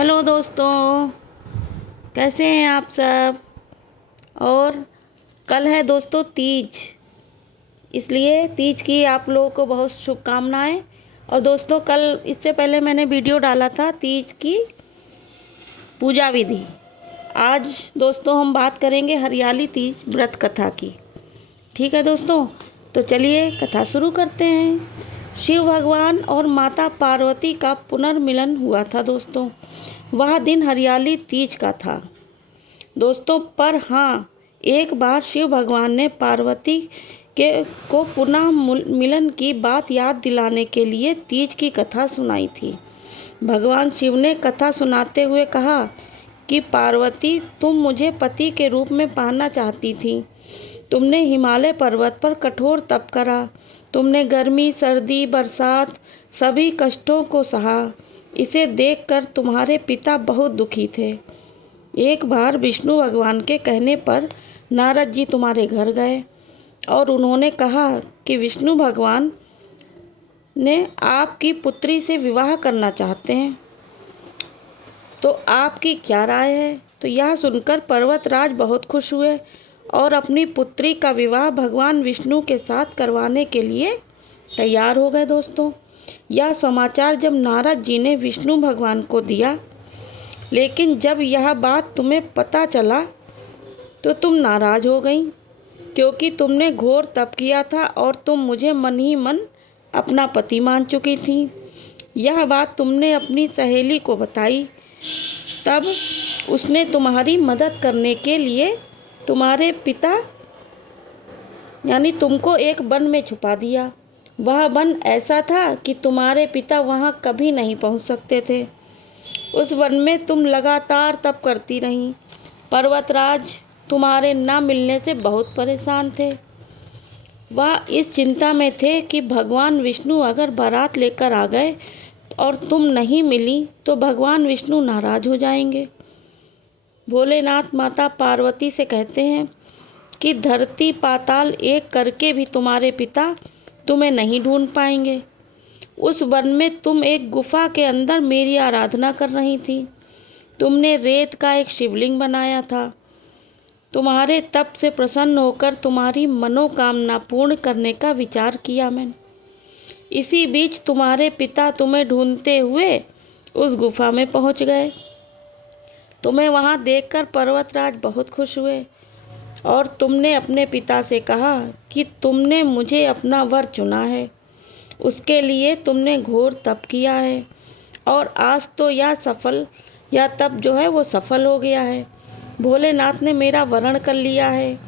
Hello दोस्तों, कैसे हैं आप सब। और कल है दोस्तों तीज, इसलिए तीज की आप लोगों को बहुत शुभकामनाएं। और दोस्तों कल इससे पहले मैंने वीडियो डाला था तीज की पूजा विधि। आज दोस्तों हम बात करेंगे हरियाली तीज व्रत कथा की। ठीक है दोस्तों, तो चलिए कथा शुरू करते हैं। शिव भगवान और माता पार्वती का पुनर्मिलन हुआ था दोस्तों। वह दिन हरियाली तीज का था दोस्तों। पर हाँ, एक बार शिव भगवान ने पार्वती को पुनः मिलन की बात याद दिलाने के लिए तीज की कथा सुनाई थी। भगवान शिव ने कथा सुनाते हुए कहा कि पार्वती, तुम मुझे पति के रूप में पाना चाहती थी। तुमने हिमालय पर्वत पर कठोर तप करा। तुमने गर्मी, सर्दी, बरसात सभी कष्टों को सहा। इसे देखकर तुम्हारे पिता बहुत दुखी थे। एक बार विष्णु भगवान के कहने पर नारद जी तुम्हारे घर गए और उन्होंने कहा कि विष्णु भगवान ने आपकी पुत्री से विवाह करना चाहते हैं, तो आपकी क्या राय है। तो यह सुनकर पर्वतराज बहुत खुश हुए और अपनी पुत्री का विवाह भगवान विष्णु के साथ करवाने के लिए तैयार हो गए दोस्तों। यह समाचार जब नारद जी ने विष्णु भगवान को दिया, लेकिन जब यह बात तुम्हें पता चला तो तुम नाराज हो गई, क्योंकि तुमने घोर तप किया था और तुम मुझे मन ही मन अपना पति मान चुकी थी। यह बात तुमने अपनी सहेली को बताई, तब उसने तुम्हारी मदद करने के लिए तुम्हारे पिता यानी तुमको एक वन में छुपा दिया। वह वन ऐसा था कि तुम्हारे पिता वहाँ कभी नहीं पहुँच सकते थे। उस वन में तुम लगातार तप करती रहीं। पर्वतराज तुम्हारे न मिलने से बहुत परेशान थे। वह इस चिंता में थे कि भगवान विष्णु अगर बारात लेकर आ गए और तुम नहीं मिली तो भगवान विष्णु नाराज हो जाएंगे। भोलेनाथ माता पार्वती से कहते हैं कि धरती पाताल एक करके भी तुम्हारे पिता तुम्हें नहीं ढूंढ पाएंगे। उस वन में तुम एक गुफा के अंदर मेरी आराधना कर रही थी। तुमने रेत का एक शिवलिंग बनाया था। तुम्हारे तप से प्रसन्न होकर तुम्हारी मनोकामना पूर्ण करने का विचार किया मैंने। इसी बीच तुम्हारे पिता तुम्हें ढूंढते हुए उस गुफा में पहुंच गए। तुम्हें वहां देखकर पर्वतराज बहुत खुश हुए और तुमने अपने पिता से कहा कि तुमने मुझे अपना वर चुना है। उसके लिए तुमने घोर तप किया है और आज तो यह तप जो है वो सफल हो गया है। भोलेनाथ ने मेरा वरण कर लिया है।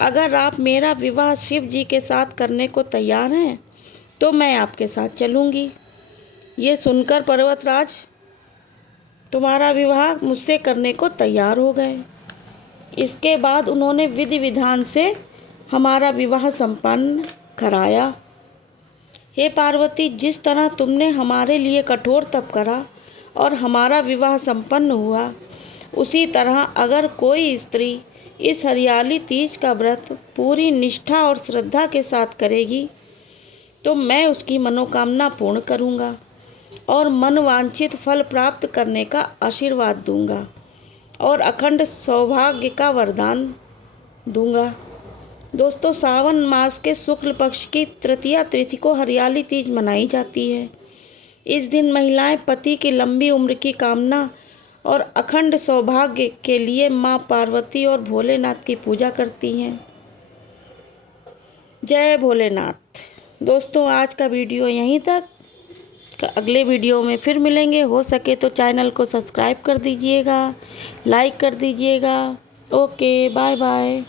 अगर आप मेरा विवाह शिव जी के साथ करने को तैयार हैं तो मैं आपके साथ चलूँगी। ये सुनकर पर्वतराज तुम्हारा विवाह मुझसे करने को तैयार हो गए। इसके बाद उन्होंने विधि विधान से हमारा विवाह संपन्न कराया। हे पार्वती, जिस तरह तुमने हमारे लिए कठोर तप करा और हमारा विवाह संपन्न हुआ, उसी तरह अगर कोई स्त्री इस हरियाली तीज का व्रत पूरी निष्ठा और श्रद्धा के साथ करेगी तो मैं उसकी मनोकामना पूर्ण करूँगा और मनवांछित फल प्राप्त करने का आशीर्वाद दूंगा और अखंड सौभाग्य का वरदान दूंगा। दोस्तों, सावन मास के शुक्ल पक्ष की तृतीया तिथि को हरियाली तीज मनाई जाती है। इस दिन महिलाएं पति की लंबी उम्र की कामना और अखंड सौभाग्य के लिए मां पार्वती और भोलेनाथ की पूजा करती हैं। जय भोलेनाथ। दोस्तों, आज का वीडियो यहीं तक। अगले वीडियो में फिर मिलेंगे। हो सके तो चैनल को सब्सक्राइब कर दीजिएगा, लाइक कर दीजिएगा। Okay, bye bye.